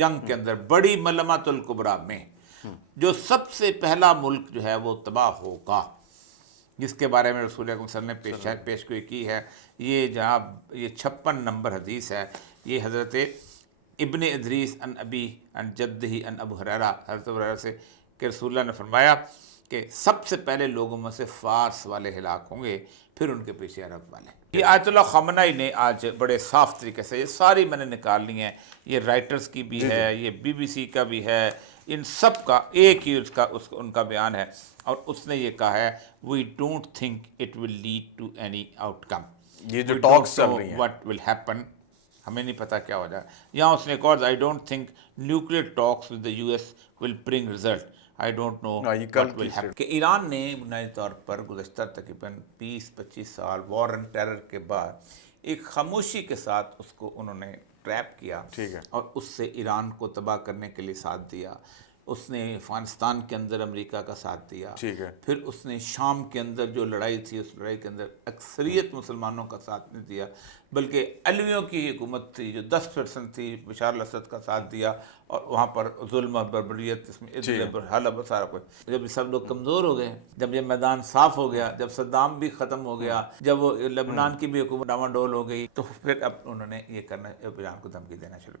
جنگ کے اندر بڑی ملمت الکبریٰ میں جو سب سے پہلا ملک جو ہے وہ تباہ ہوگا، جس کے بارے میں رسول اکرم صلی اللہ علیہ وسلم نے پیشگوئی کی ہے. یہ جناب یہ 56 نمبر حدیث ہے. یہ حضرت ابن ادریس ان ابی ان جدہ ان ابو ہریرہ، حضرت ابو ہریرہ سے کہ رسول اللہ نے فرمایا کہ سب سے پہلے لوگوں میں سے فارس والے ہلاک ہوں گے، پھر ان کے پیچھے عرب والے. یہ آیت اللہ خامنہئی نے آج بڑے صاف طریقے سے یہ ساری میں نے نکال لی ہیں. یہ رائٹرز کی بھی ہے، یہ بی بی سی کا بھی ہے، ان سب کا ایک ہی ان کا بیان ہے. اور اس نے یہ کہا ہے we don't think it will lead to any outcome. یہ جو ٹاکس چل رہی ہیں وٹ ول ہیپن، ہمیں نہیں پتہ کیا ہو جائے. یہاں اس نے ایک اور I don't think nuclear talks with the U S will bring result. I don't know what will happen. کہ ایران نے بنیادی طور پر گزشتہ تقریباً 20-25 سال وار اینڈ ٹیرر کے بعد ایک خاموشی کے ساتھ اس کو انہوں نے ٹریپ کیا اور اس سے ایران کو تباہ کرنے کے لیے ساتھ دیا. اس نے افغانستان کے اندر امریکہ کا ساتھ دیا. پھر اس نے شام کے اندر جو لڑائی تھی اس لڑائی کے اندر اکثریت مسلمانوں کا ساتھ نہیں دیا، بلکہ علویوں کی حکومت تھی جو 10% تھی، بشار الاسد کا ساتھ دیا اور وہاں پر ظلم اور بربریت اس میں حلب سارا کچھ. جب سب لوگ کمزور ہو گئے، جب یہ میدان صاف ہو گیا، جب صدام بھی ختم ہو گیا، جب وہ لبنان کی بھی حکومت ڈاواں ڈول ہو گئی، تو پھر اب انہوں نے یہ کرنا ایران کو دھمکی دینا شروع کر